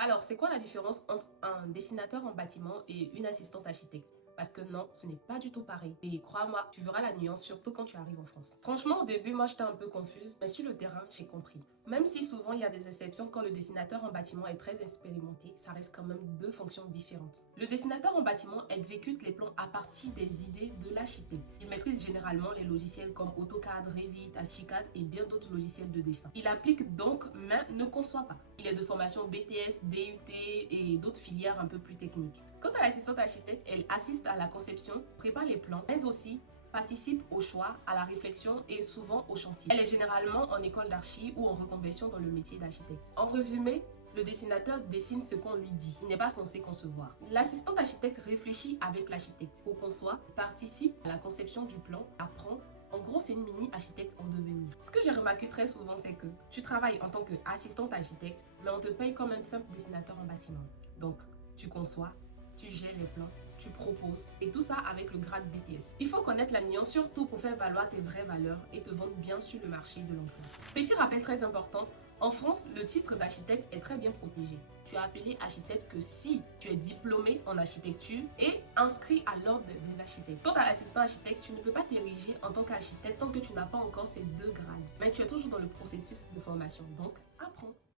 Alors, c'est quoi la différence entre un dessinateur en bâtiment et une assistante architecte? Parce que non, ce n'est pas du tout pareil. Et crois-moi, tu verras la nuance surtout quand tu arrives en France. Franchement, au début, moi, j'étais un peu confuse, mais sur le terrain, j'ai compris. Même si souvent, il y a des exceptions quand le dessinateur en bâtiment est très expérimenté, ça reste quand même deux fonctions différentes. Le dessinateur en bâtiment exécute les plans à partir des idées de l'architecte. Il maîtrise généralement les logiciels comme AutoCAD, Revit, Archicad et bien d'autres logiciels de dessin. Il applique donc, mais ne conçoit pas. Il est de formation BTS, DUT et d'autres filières un peu plus techniques. Quant à l'assistante architecte, elle assiste à la conception, prépare les plans, mais aussi participe au choix, à la réflexion et souvent au chantier. Elle est généralement en école d'archi ou en reconversion dans le métier d'architecte. En résumé, le dessinateur dessine ce qu'on lui dit. Il n'est pas censé concevoir. L'assistante architecte réfléchit avec l'architecte. Au conçoit, participe à la conception du plan, apprend. En gros, c'est une mini-architecte en devenir. Ce que j'ai remarqué très souvent, c'est que tu travailles en tant qu'assistante architecte, mais on te paye comme un simple dessinateur en bâtiment. Donc, tu conçois, tu gères les plans, tu proposes, et tout ça avec le grade BTS. Il faut connaître la nuance, surtout pour faire valoir tes vraies valeurs et te vendre bien sur le marché de l'emploi. Petit rappel très important, en France, le titre d'architecte est très bien protégé. Tu es appelé architecte que si tu es diplômé en architecture et inscrit à l'ordre des architectes. Quant à l'assistant architecte, tu ne peux pas t'ériger en tant qu'architecte tant que tu n'as pas encore ces deux grades. Mais tu es toujours dans le processus de formation, donc apprends.